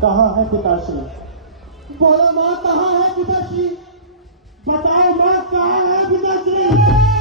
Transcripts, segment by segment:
कहाँ है पिताश्री? बोलो माँ, कहाँ है पिताश्री? बताओ माँ, कहाँ है पिताश्री?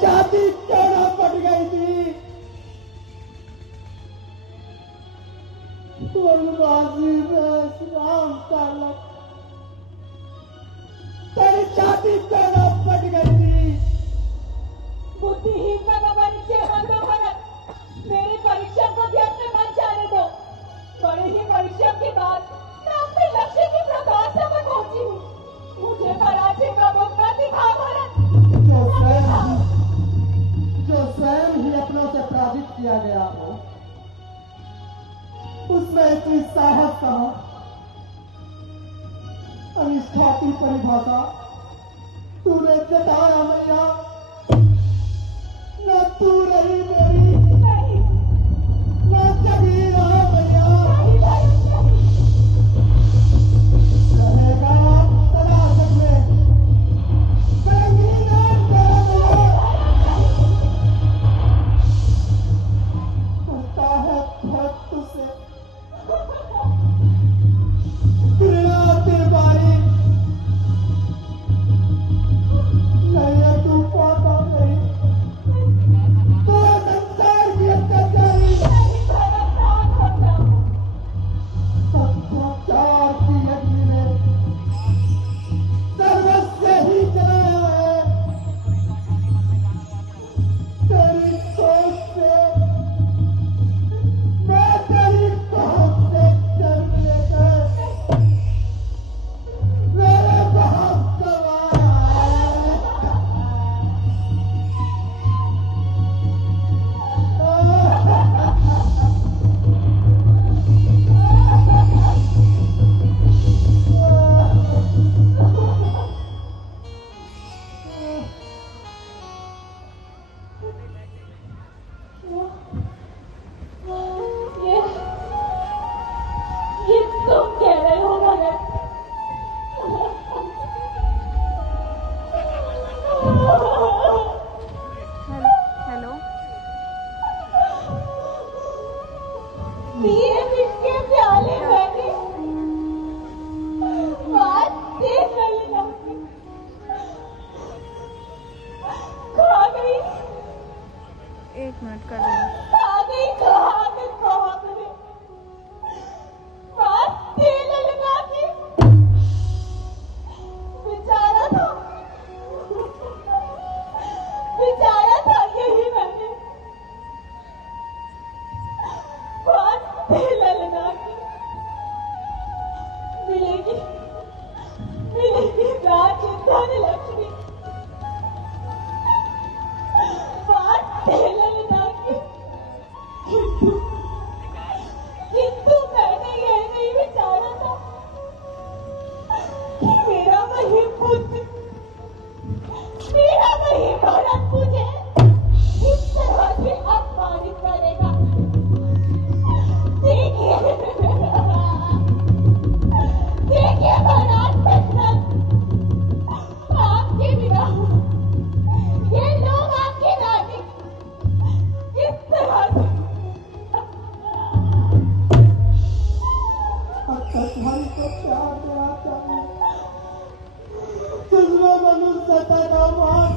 जाति बुद्धिहीन का परिचय मत दो भरत। मेरी परीक्षा को व्यर्थ मत जाने दो। बड़े ही परिश्रम के बाद मैं अपने लक्ष्य की प्रकाशा में पहुंची हूँ। मुझे पराजय का मौका दिखा भरत। जो स्वयं ही अपनों से पराजित किया गया हो, उसमें इतनी साहस कहाँ? अनिष्ठा की परिभाषा तूने जताया मैया, न तू रही मेरी, न कभी रहा मैया। रहेगा तलाश में रंगीन तेरा करता है भक्त तुझसे घृणा तिरबारी। नहीं है तू पापा नहीं, तो संसार की अत्याचारी सत्याचार की अग्नि में सर्वस्व ही जलाया है। तेरी सोच से मैं तेरी पहुंच से जन्म लेकर मेरे बहुत गवाया ये तुम कह रहे हो भरत। हेलो पिए बिस्के प्याले मैंने बात देख लेना खा गई। 1 मिनट कर रही खा गई कहा मैंने बात तेल लगा के बेचारा था यही मैंने बात तेल लगा के मिलेगी राजधानी लक्ष्मी। बात तेल लगा के किंतु मैंने यह नहीं विचारा था कि मेरा वही पुत्र, मेरा वही भरत मुझे इस तरह से अपमानित करेगा। देखिए भरत दशरथ, आपके बिना ये लोग आपके नाती इस तरह से भाई को प्यार देना चाहिए, जिसमें मनुष्यता का मान